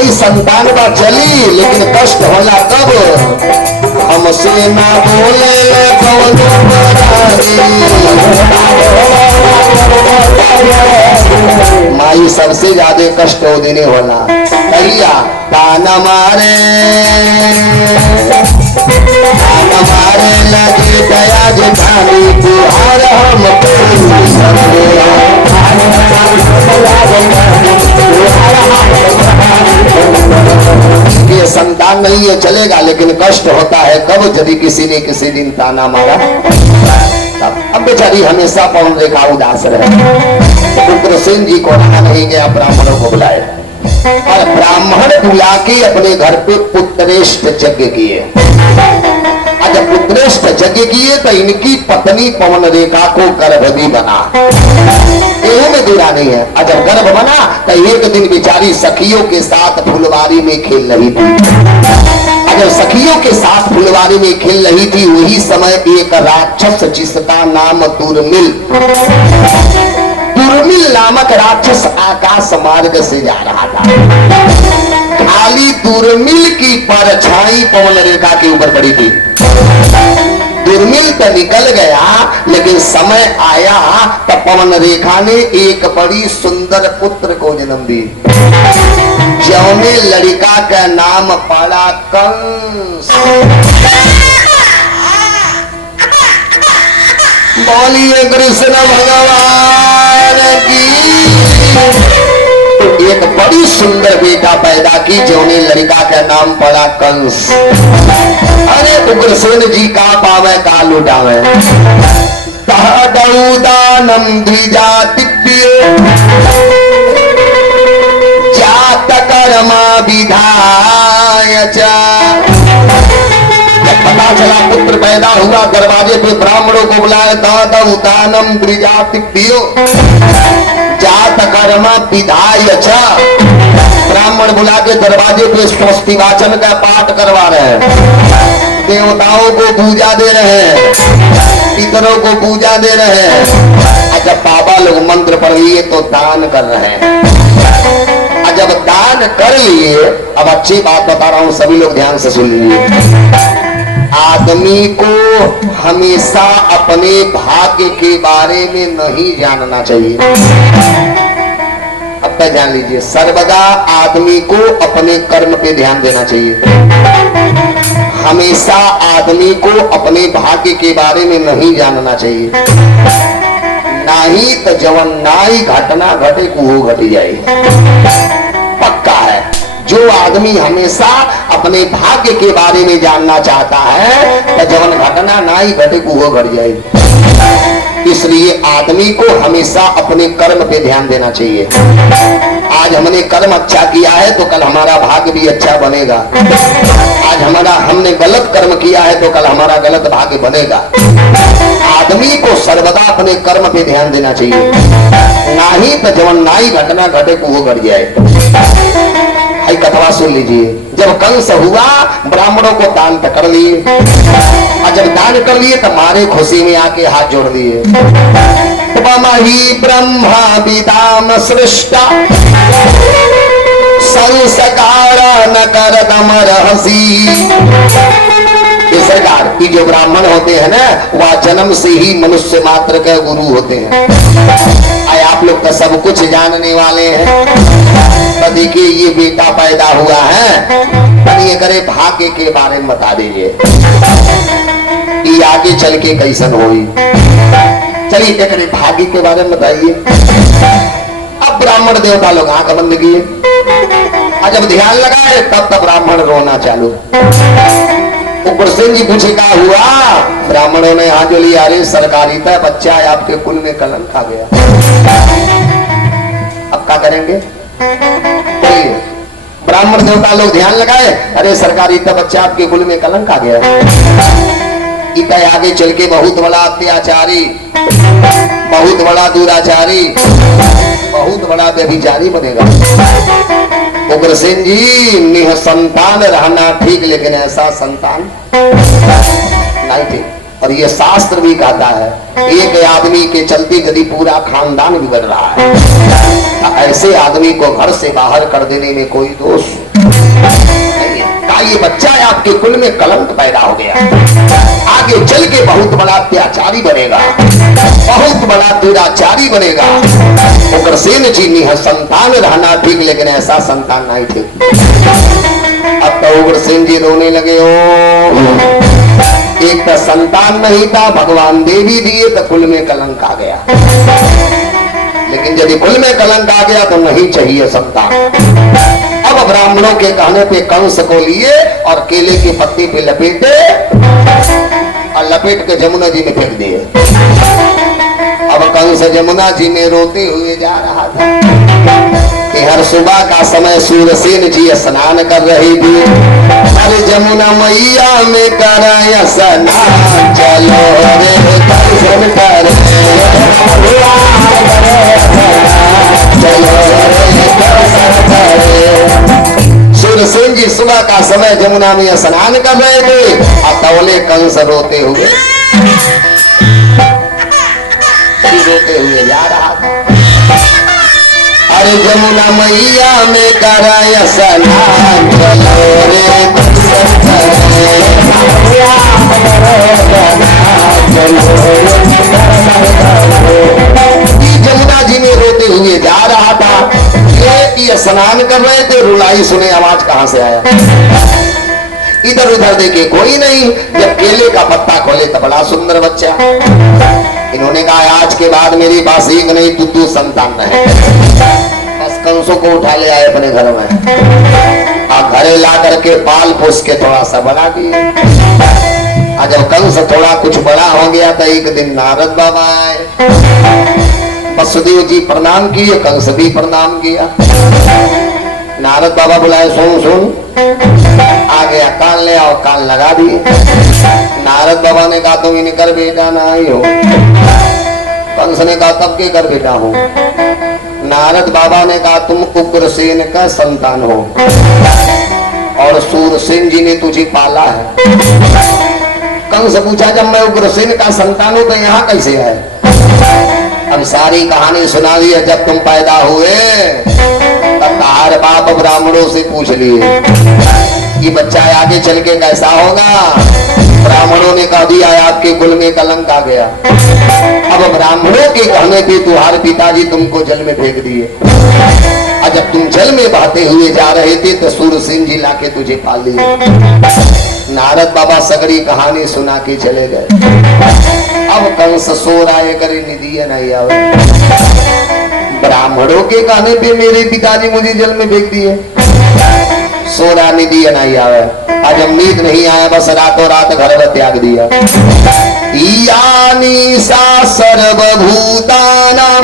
माई संतान बा चली लेकिन कष्ट होला कब हमसे ना बोले माई सबसे ज्यादा कष्ट हो देने होला कहिया ताना मारे लगे दया जुटानी तुहार हम ये संतान नहीं है चलेगा लेकिन कष्ट होता है कब यदि किसी ने किसी दिन ताना मारा अब बेचारी हमेशा पवन रेखा उदास रहे। उग्रसेन जी को रहा नहीं गया ब्राह्मणों को बुलाए और ब्राह्मण बुला के अपने घर पे पुत्रेष्ट यज्ञ किए। जब पुत्रेष्ट यज्ञ किए तो इनकी पत्नी पवन रेखा को गर्भ भी बना, एहू में दूरा नहीं है। और जब गर्भ बना तो एक दिन बेचारी सखियों के साथ फुलवारी में खेल रही थी। अगर सखियों के साथ फुलवारी में खेल रही थी वही समय एक राक्षस जिसका नाम दुर्मिल नामक राक्षस आकाश मार्ग से जा रहा था। खाली दुर्मिल की परछाई पवन रेखा के ऊपर पड़ी थी। दुर्मिल तो निकल गया लेकिन समय आया तो पवन रेखा ने एक बड़ी सुंदर पुत्र को जन्म दी। जौने लड़का का नाम पड़ा कंस। बोलिए कृष्ण भगवान की। एक बड़ी सुंदर बेटा पैदा की जौने लड़का का नाम पड़ा कंस। अरे उग्रसेन जी का पावे का लुटावे दानम द्विजातिप्य जात कर्मा विधाय च। पता चला पुत्र पैदा हुआ दरवाजे पे ब्राह्मणों को बुलाया दानम द्विजातिप्यो जात कर्मा विधाय च। ब्राह्मण बुला के दरवाजे पे स्वस्ति वाचन का पाठ करवा रहे हैं, देवताओं को पूजा दे रहे हैं, पितरों को पूजा दे रहे हैं। जब बाबा लोग मंत्र पढ़ लिए तो दान कर रहे हैं। जब दान कर लिए अब अच्छी बात बता रहा हूं सभी लोग ध्यान से सुन लीजिए। आदमी को हमेशा अपने भाग्य के बारे में नहीं जानना चाहिए। अब तक जान लीजिए सर्वदा आदमी को अपने कर्म पे ध्यान देना चाहिए। हमेशा आदमी को अपने भाग्य के बारे में नहीं जानना चाहिए। नहीं तो जवन नाई घटना घटे को हो घटी जाए पक्का है। जो आदमी हमेशा अपने भाग्य के बारे में जानना चाहता है तो जवन घटना नाई घटे को हो घट जाए। इसलिए आदमी को हमेशा अपने कर्म पे ध्यान देना चाहिए। आज हमने कर्म अच्छा किया है तो कल हमारा भाग्य भी अच्छा बनेगा। आज हमने गलत कर्म किया है तो कल हमारा गलत भाग्य बनेगा। आदमी को सर्वदा अपने कर्म पे ध्यान देना चाहिए। नहीं तो जवन नाई घटना घटे को वो घट जाए। कथवा सुन लीजिए। जब कंस हुआ ब्राह्मणों को दान कर लिए और जब दान कर लिए तो मारे खुशी में आके हाथ जोड़ दिए। ब्रह्मा विदाम सृष्टा संस्कार न कर दम रहसी। सरकार की जो ब्राह्मण होते हैं ना वह जन्म से ही मनुष्य मात्र के गुरु होते हैं। आए आप लोग तो सब कुछ जानने वाले हैं। तो देखिए ये बेटा पैदा हुआ है ये करे भाग्य के बारे में बता दीजिए कि आगे चल के कैसन होई। चलिए क्या करे भाग्य के बारे में बताइए। अब ब्राह्मण देवता लोग आंख बंद किए और जब ध्यान लगाए तब ब्राह्मण रोना चालू। उग्रसेन जी पूछे क्या हुआ। ब्राह्मणों ने हाथ जोड़ी अरे सरकारिता बच्चा है आपके कुल में कलंक आ गया। अब क्या करेंगे। ब्राह्मण देवता लोग ध्यान लगाए अरे सरकारिता बच्चा आपके कुल में कलंक आ गया। इतना आगे चल के बहुत बड़ा अत्याचारी, बहुत बड़ा दुराचारी, बहुत बड़ा व्यभिचारी बनेगा। उग्रसेन जी निसंतान रहना ठीक लेकिन ऐसा संतान नहीं ठीक। और ये शास्त्र भी कहता है एक आदमी के चलते यदि पूरा खानदान बिगड़ रहा है ऐसे आदमी को घर से बाहर कर देने में कोई दोष का ये बच्चा है आपके कुल में कलंक पैदा हो गया, आगे चल के बहुत बड़ा अत्याचारी बनेगा, बहुत बड़ा दुराचारी बनेगा। उग्रसेन जी ने संतान रहना ठीक, लेकिन ऐसा संतान नहीं ठीक। अब तो उग्रसेन जी रोने लगे। ओ एक तो संतान नहीं था, भगवान देवी दिए तो कुल में कलंक आ गया, लेकिन यदि कुल में कलंक आ गया तो नहीं चाहिए संतान। अब ब्राह्मणों के कहने पे कंस को लिए और केले की पत्ती पे लपेटे और लपेट के जमुना जी में फेंक दिए। अब कंस जमुना जी में रोते हुए जा रहा था कि हर सुबह का समय सूरसेन जी स्नान कर रही थी। अरे जमुना मैया में कराया स्नान, चलो रे दर्शन कर, चलो रे दर्शन कर। सूरसेन जी सुबह का समय जमुना में स्नान कर रहे थे और तौले कंस रोते हुए जा रहा था। अरे जमुना मैया में कराया स्नान, चलो रे दर्शन करे, जमुना जी में रोते हुए जा रहा था। ये स्नान कर रहे थे, रुलाई सुने आवाज कहां से आया। इधर उधर देखे कोई नहीं, जब केले का पत्ता खोले तो बड़ा सुंदर बच्चा। इन्होंने कहा आज के बाद मेरी पास एक नहीं तू संतान है। बस कंसों को उठा ले आए अपने घर में और घरे ला करके पाल पोस के थोड़ा सा बड़ा किए। जब कंस थोड़ा कुछ बड़ा हो गया तो एक दिन नारद बाबा आए, वसुदेव जी प्रणाम किए, कंस भी प्रणाम किया। नारद बाबा बुलाए, सुन सुन, आ गया कान ले आओ, कान लगा दिए। नारद बाबा ने कहा तुम इनकर बेटा ना ही हो। कंस ने कहा तब के कर बेटा हो। नारद बाबा ने कहा तुम उग्रसेन का संतान हो और सूरसेन जी ने तुझे पाला है। कंस पूछा जब मैं उग्रसेन का संतान हूं तो यहाँ कैसे है। अब सारी कहानी सुना दी है। जब तुम पैदा हुए तब तार बाप ब्राह्मणों से पूछ लिए ये बच्चा आगे चल के कैसा होगा। ब्राह्मणों ने कह दिया आपके कुल में कलंक आ गया। अब ब्राह्मणों के कहने पे तुम्हारे पिताजी तुमको जल में फेंक दिए और जब तुम जल में बहते हुए जा रहे थे तो सूरसेन जी लाके तुझे पाल लिए। नारद बाबा सगड़ी कहानी सुना के चले गए। अब कंस सो रहा है, करे निधि नहीं आवे। ब्राह्मणों के कहने पे मेरे पिताजी मुझे जल में फेंक दिए, सोना निधि नहीं आवे। आज हम नींद नहीं आया, बस रातों रात घर में त्याग दिया। यानी सा सर्वभूतानां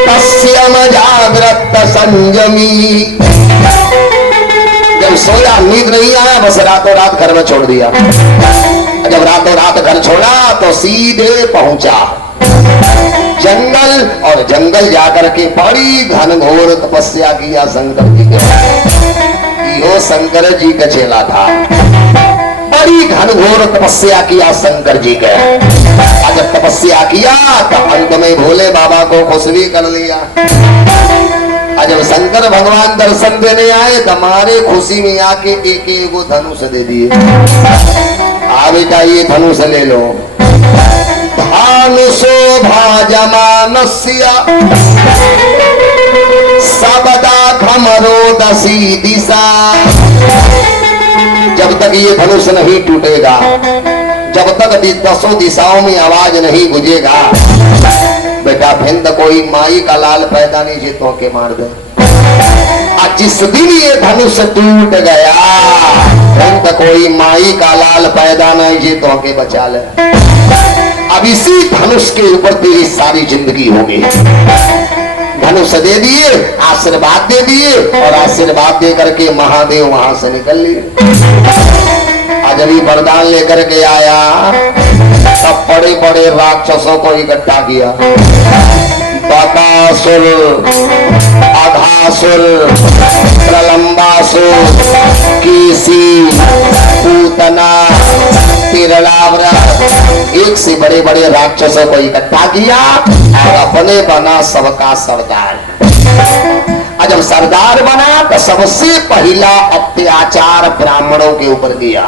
तस्यम जाग्रत संयमी। जब सोया नींद नहीं आया, बस रातों रात घर में छोड़ दिया। जब रातों रात घर छोड़ा तो सीधे पहुंचा जंगल और जंगल जाकर के बड़ी घनघोर तपस्या किया शंकर जी के। यो शंकर जी का चेला था। बड़ी घनघोर तपस्या किया शंकर जी के। जब तपस्या किया तो अंत में भोले बाबा को खुश भी कर लिया। जब शंकर भगवान दर्शन देने आए तो हमारे खुशी में आके एक एक धनुष दे दिए। आ बेटा ये धनुष ले लो। धनुषो भाजमानस्य सबदा खमरोदसी दिशा। जब तक ये धनुष नहीं टूटेगा, जब तक दसों दिशाओं में आवाज नहीं गुजेगा, बेटा फिर तो कोई माई का लाल पैदा नहीं जे तो के मार दे। जिस दिन ये धनुष टूट गया, फिर तो कोई माई का लाल पैदा नहीं जे तो के बचा ले। अब इसी धनुष के ऊपर तेरी सारी जिंदगी होगी। धनुष दे दिए, आशीर्वाद दे दिए और आशीर्वाद दे करके महादेव वहां से निकल लिए। आज अभी वरदान लेकर के आया, सब बड़े बड़े राक्षसों को इकट्ठा किया। बकासुर, अघासुर, प्रलंबासुर, केसी, पूतना, तिरलावरा, एक से बड़े बड़े राक्षसों को इकट्ठा किया और अपने बना सबका सरदार। जब जब सरदार बना तो सबसे पहला अत्याचार ब्राह्मणों के ऊपर किया।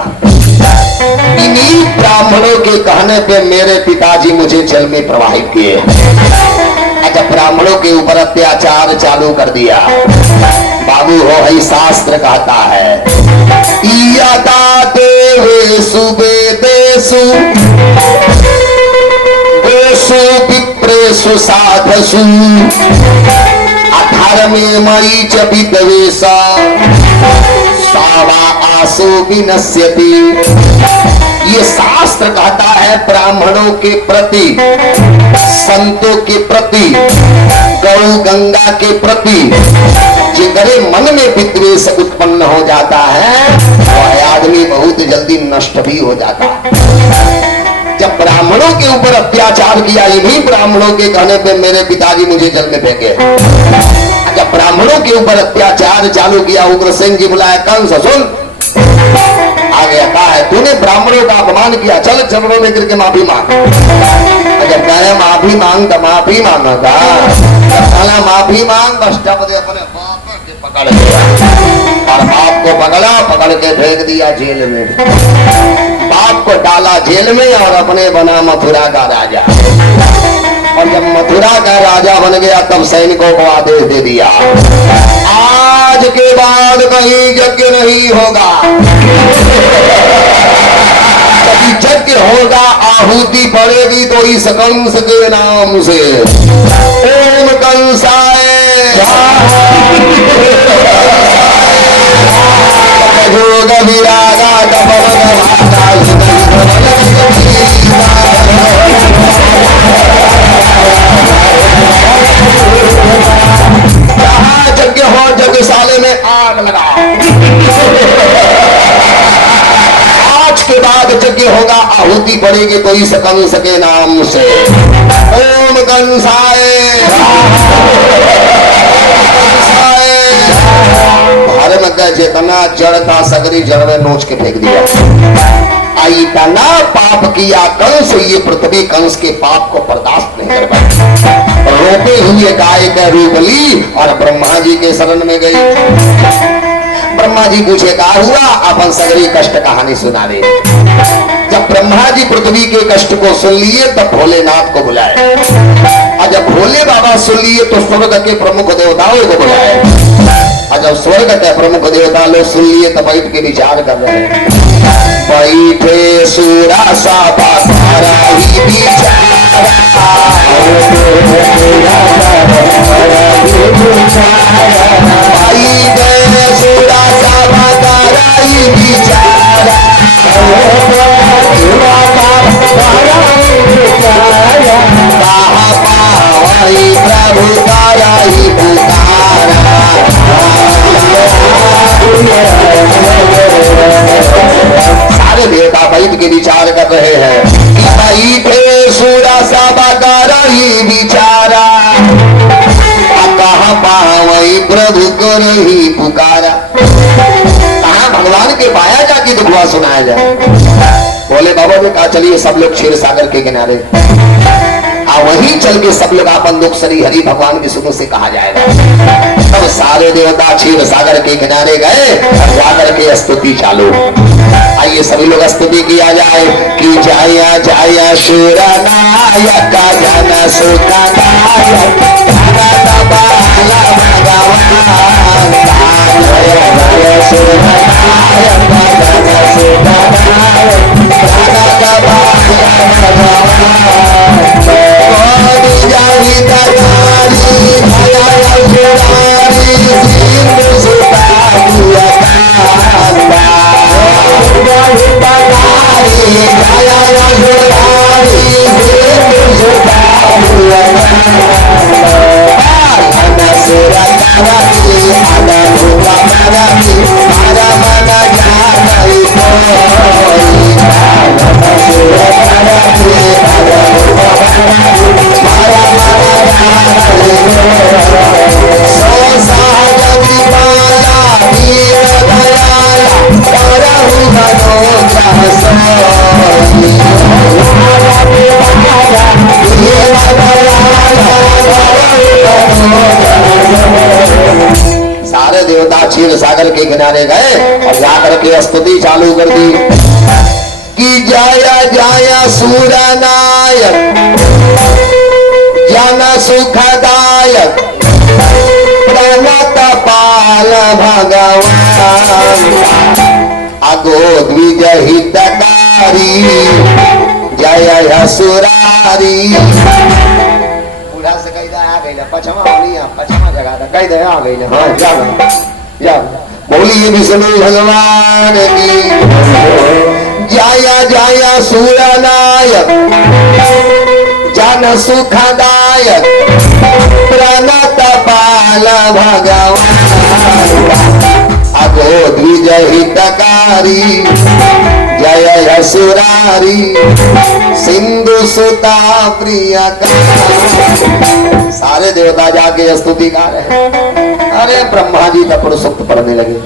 इन्हीं ब्राह्मणों के कहने पे मेरे पिताजी मुझे जेल में प्रवाहित किए। जब ब्राह्मणों के ऊपर अत्याचार चालू कर दिया, बाबू हो ही शास्त्र कहता है, यदा देवेषु वेदेषु वेषु विप्रेषु साधसु अधर्मे मयि च विद्वेषा सावा आसो विनश्यति। ये शास्त्र कहता है ब्राह्मणों के प्रति, संतों के प्रति, गौ गंगा के प्रति जिनके मन में विद्वेष उत्पन्न हो जाता है वह आदमी बहुत जल्दी नष्ट भी हो जाता है। जब ब्राह्मणों के ऊपर अत्याचार किया, इन्हीं ब्राह्मणों के कहने पे मेरे पिताजी मुझे जेल में फेंके। जब ब्राह्मणों के ऊपर अत्याचार चालू किया, उग्रसेन जी बुलाया, कंस सुन, आ गया, कहा है तूने ब्राह्मणों का अपमान किया, चल चरणों में गिर के माफी मांग। जब कहे माफी मांग तो माफी मांगा था, माफी मांग, बस टप दे अपने बाप के पकड़ लिया और बाप को पकड़ा, पकड़ के फेंक दिया जेल में। बाप को डाला जेल में और अपने बना मथुरा का राजा। और जब मथुरा का राजा बन गया तब सैनिकों को आदेश दे दिया, आज के बाद कहीं यज्ञ नहीं होगा, यदि यज्ञ होगा आहुति पड़ेगी तो इस कंस के नाम से। ओम कंसाय योग विरागा यज्ञ हो, यज्ञशाले में आग लगा। आज के बाद यज्ञ होगा आहुति पड़ेगी तो इस कंस के नाम से। ओम कंसाय धर्म का जितना जड़ता सगरी जड़ में नोच के फेंक दिया। इतना पाप किया कंस, ये पृथ्वी कंस के पाप को बर्दाश्त नहीं कर पाई। रोते हुए गाय का रूप ली और ब्रह्मा जी के शरण में गई। ब्रह्मा जी पूछे क्या हुआ, अपन सगरी कष्ट कहानी सुना दे। जब ब्रह्मा जी पृथ्वी के कष्ट को सुन लिए तब भोलेनाथ को बुलाए, और जब भोले बाबा सुन लिए तो स्वर्ग के प्रमुख देवताओं को बुलाए, और जब स्वर्ग के प्रमुख देवता लोग सुन लिए तब बैठ के विचार कर रहे हैं। बैठे सूरा साबा तारा ही विचारा, आई गए सूरा साबा तारा ही विचारा, प्रभु तारा ही पुकारा। सारे देवता बैठ के विचार कर रहे हैं कि बैठे सूरा साबा तारा ही विचारा, कहाँ पावई प्रभु को नहीं पुकारा। कहाँ भगवान के पाया जाके दुखवा सुनाया जाए। बोले बाबा ने कहा चलिए सब लोग क्षीर सागर के किनारे, वहीं चल के सब लोग अपन दुख श्री हरि भगवान विष्णु से कहा जाएगा। तब सारे देवता क्षीर सागर के किनारे गए और जाकर के स्तुति चालू। आइए सभी लोग स्तुति किया जाए कि जाया जाया सूरा नायक जन सुता नायक Sura देवता क्षीर सागर के किनारे गए और जाकर के स्तुति चालू कर दी कि जाया जाया सूरनायक जन सुखदायक प्रणत पाल भगवान अगो द्विज हितकारी जय असुरारी। बूढ़ा से कही आ गई ना पचमा होनी पचमा जगह कही दे आ गई ना। हाँ जा बोलिए विष्णु भगवान की जाया जाया सूरनायक जन सुखदायक प्रणत पाल भगवान अगो द्विज हितकारी जय असुरारी सिंधु सुता प्रिय। सारे देवता जाके स्तुति गा रहे हैं। अरे ब्रह्मा जी का पुरुषोक्त पढ़ने लगे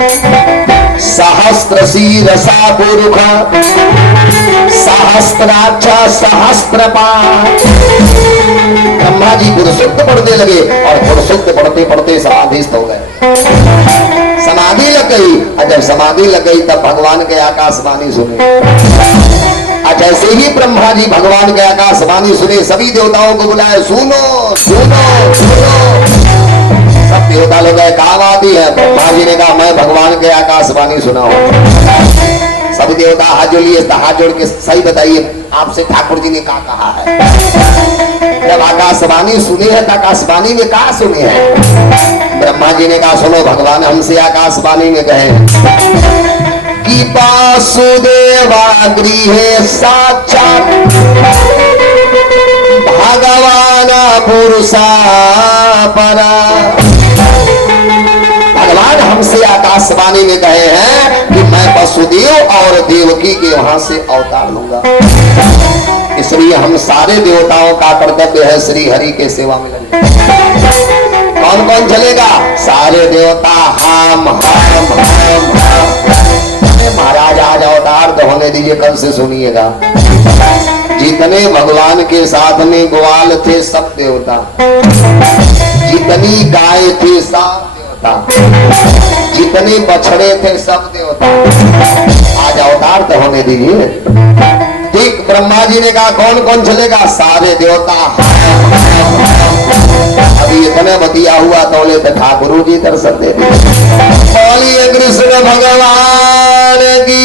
सहस्त्र शीरसा पुरुष सहस्त्राक्ष सहस्त्रपाद। ब्रह्मा जी पुरुषोक्त पढ़ने लगे और पुरुषोक्त पढ़ते पढ़ते समाधिस्थ हो गए। समाधि लग गई और जब समाधि लग गई तब भगवान के आकाशवाणी सुने। जैसे ही ब्रह्मा जी भगवान के आकाशवाणी सुने सभी देवताओं को बुलाए सुनो सुनो सुनो। सब देवता लोग कहा आती है। ब्रह्मा जी ने कहा मैं भगवान के आकाशवाणी सुना हूं। सभी देवता हाथ जोड़िए हाथ जोड़ के सही बताइए आपसे ठाकुर जी ने क्या कहा है। जब आकाशवाणी सुनी है तो आकाशवाणी में कहा सुने हैं। ब्रह्मा जी ने कहा सुनो भगवान हमसे आकाशवाणी में कहे कि वासुदेवा गृहे साक्षात भगवान पुरुषा परा। भगवान हमसे आकाशवाणी में कहे हैं कि मैं वसुदेव और देवकी के वहां से अवतार लूंगा। इसलिए हम सारे देवताओं का कर्तव्य है श्री हरि के सेवा में लगना। कौन कौन चलेगा? सारे देवता हम महाराज आज अवतार तो होने दीजिए कल से सुनिएगा। जितने भगवान के साथ में ग्वाल थे सब देवता, जितनी गाय थी सब देवता, जितने बछड़े थे सब देवता। आज अवतार तो होने दीजिए। ठीक ब्रह्मा जी ने कहा कौन कौन चलेगा? सारे देवता। अभी इतने बतिया हुआ तौले तो ठाकुर जी दर्शन दे दिए। बोलिए कृष्ण भगवान की।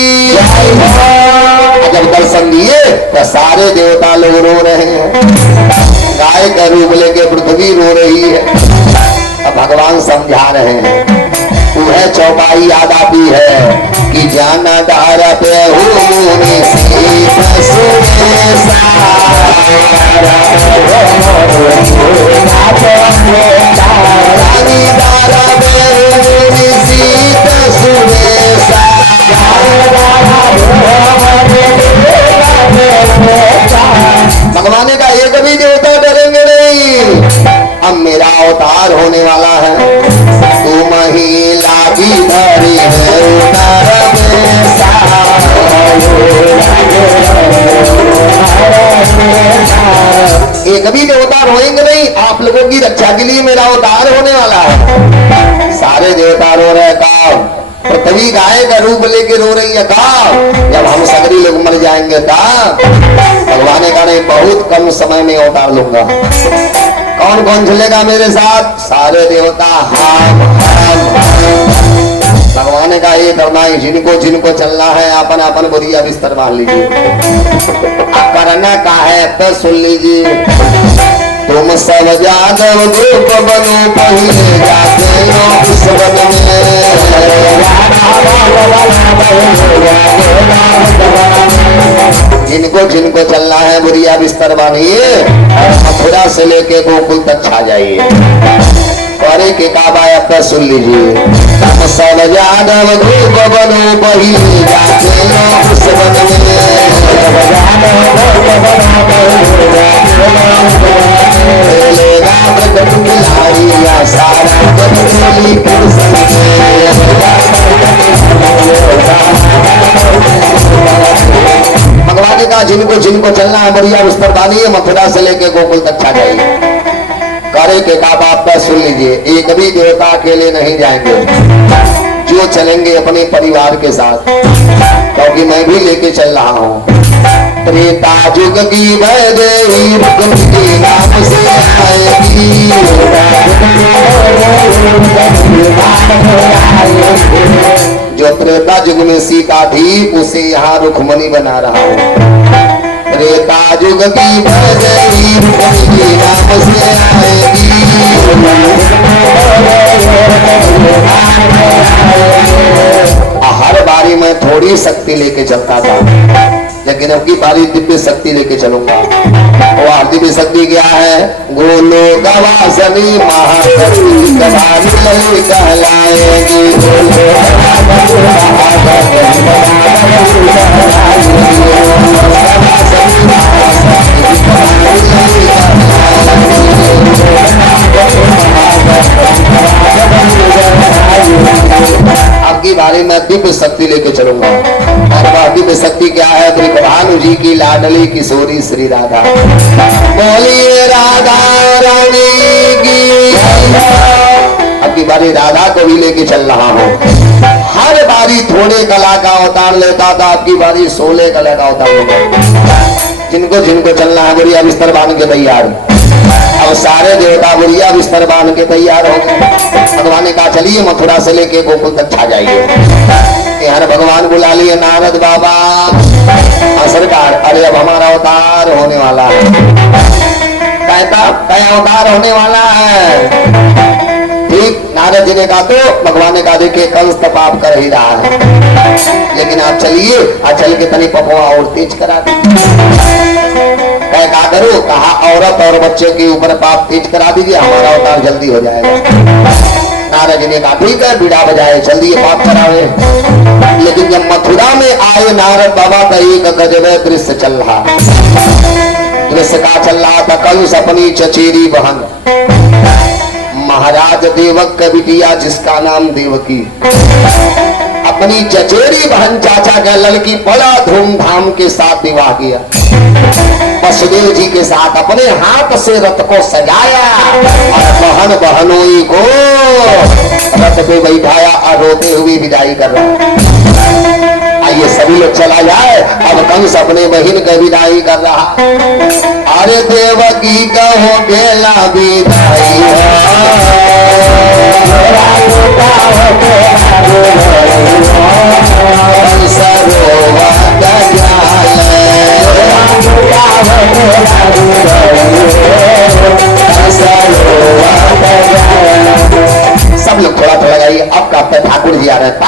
जब दर्शन दिए तो सारे देवता लोग रो रहे हैं। गाय का रूप लेके पृथ्वी रो रही है। अब भगवान समझा रहे हैं। वह चौपाई याद आती है कि जाना डार पे भगवान का एक भी देवता डरेंगे नहीं। अब मेरा अवतार होने वाला है। तुम ही लागी धरी है एक भी देवता रोएंगे नहीं। आप लोगों की रक्षा के लिए मेरा अवतार होने वाला है। सारे देवता रो रहे काव। पृथ्वी गाय का रूप लेके रो रही है काव। जब हम सगरी लोग मर जाएंगे तब भगवान का नहीं बहुत कम समय में अवतार लूंगा। कौन कौन चलेगा मेरे साथ? सारे देवता हम। भगवान का ये करना है। जिनको जिनको चलना है अपन अपन बोरिया बिस्तर बांध लीजिए। करना का है तो सुन लीजिए। तुम सब जादव रूप बनो पहले जाते हो उस वन में। जिनको जिनको चलना है बुरिया बिस्तर बांधिए और मथुरा से लेके गोकुल तक छा जाइए। और एक काबा अब सुन लीजिए। तुम सब जादव रूप बनो पहले जाते हो उस वन में। भगवान का जिनको जिनको चलना है बढ़िया उस पर बानिए मथुरा से लेके गोकुल तक छा जाइए। अरे के का बात का सुन लीजिए, एक भी देवता अकेले नहीं जाएंगे, जो चलेंगे अपने परिवार के साथ, क्योंकि मैं भी लेके चल रहा हूँ। त्रेता युग की वैदेही रुक्म के नाम से आएगी, जो त्रेता युग में सीता थी उसे यहाँ रुक्मणी बना रहा हूँ। त्रेता युग की वैदेही रुक्म के नाम से आएगी, हर बारी मैं थोड़ी शक्ति लेके चलता था, लेकिन अब की बारी दिव्य शक्ति लेके चलूंगा। और दिव्य शक्ति क्या है? गोलो गवासनी महाशक्ति कहलाएगी, अब की बारी मैं दिव्य शक्ति लेके चलूंगा। और दिव्य शक्ति क्या है? भानु जी की लाडली किशोरी श्री राधा, बोलिए राधा रानी की। अब की बारी राधा को भी लेके चल रहा हूँ। हर बारी थोड़े कला का अवतार लेता था, अब की बारी 16 कला का अवतार लेगा। जिनको जिनको चलना है बुढ़िया बिस्तर बांध के तैयार। अब सारे देवता बुढ़िया बिस्तर बांध के तैयार हो गए। भगवान ने कहा चलिए मथुरा से लेके गोकुल तक छा जाइए। यार भगवान बुला लिए नारद बाबा। सरकार, अरे अब हमारा अवतार होने वाला है। कहता क्या अवतार होने वाला है? ठीक, नारद जी ने कहा तो भगवान ने कहा देखिए कंस तो पाप कर ही रहा है, लेकिन आप चलिए, आज चल के तनी पपुआ और तेज करा दीजिए। क्या करो? कहा औरत और बच्चे के ऊपर पाप तेज करा दीजिए, हमारा अवतार जल्दी हो जाएगा। नारद जी ने कहा ठीक है, बीड़ा बजाए जल्दी पाप करावे। लेकिन जब मथुरा में आए नारद बाबा का एक गजब दृश्य चल रहा। दृश्य का चल रहा था, कंस अपनी चचेरी बहन महाराज देवक का बिटिया जिसका नाम देवकी, अपनी चचेरी बहन चाचा का लड़की बड़ा धूमधाम के साथ विवाह किया। वसुदेव जी के साथ अपने हाथ से रथ को सजाया और बहन बहनोई को रथ पे बैठाया और रोते हुए विदाई कर रहा। आइए सभी लोग चला जाए। अब कंस अपने बहन का विदाई कर रहा। अरे देवकी कहो गेला विदाई, सब लोग थोड़ा थोड़ा गाइए। अब का ठाकुर जी आ रहे हैं।